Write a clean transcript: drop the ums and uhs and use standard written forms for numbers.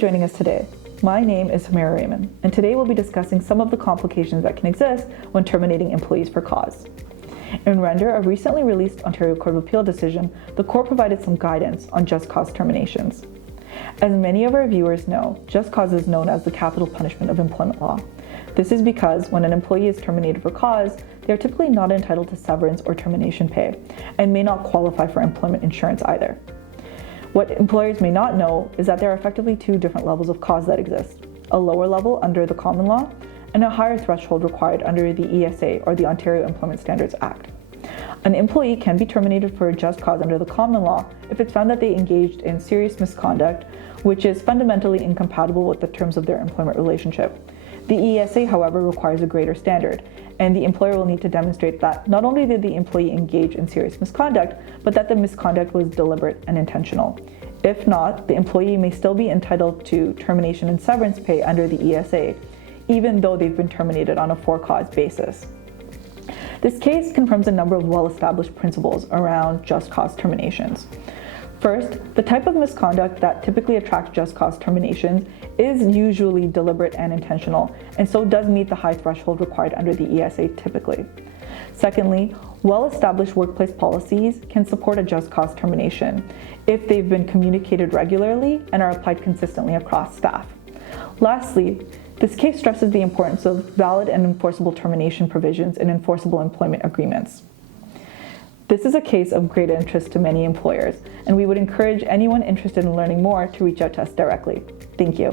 joining us today. My name is Samara Raymond, and today we'll be discussing some of the complications that can exist when terminating employees for cause. In Render, a recently released Ontario Court of Appeal decision, the court provided some guidance on just cause terminations. As many of our viewers know, just cause is known as the capital punishment of employment law. This is because when an employee is terminated for cause, they are typically not entitled to severance or termination pay and may not qualify for employment insurance either. What employers may not know is that there are effectively two different levels of cause that exist: a lower level under the common law and a higher threshold required under the ESA, or the Ontario Employment Standards Act. An employee can be terminated for a just cause under the common law if it's found that they engaged in serious misconduct, which is fundamentally incompatible with the terms of their employment relationship. The ESA, however, requires a greater standard, and the employer will need to demonstrate that not only did the employee engage in serious misconduct, but that the misconduct was deliberate and intentional. If not, the employee may still be entitled to termination and severance pay under the ESA, even though they've been terminated on a for-cause basis. This case confirms a number of well-established principles around just cause terminations. First, the type of misconduct that typically attracts just cause terminations is usually deliberate and intentional, and so does meet the high threshold required under the ESA typically. Secondly, well-established workplace policies can support a just cause termination if they've been communicated regularly and are applied consistently across staff. Lastly, this case stresses the importance of valid and enforceable termination provisions in enforceable employment agreements. This is a case of great interest to many employers, and we would encourage anyone interested in learning more to reach out to us directly. Thank you.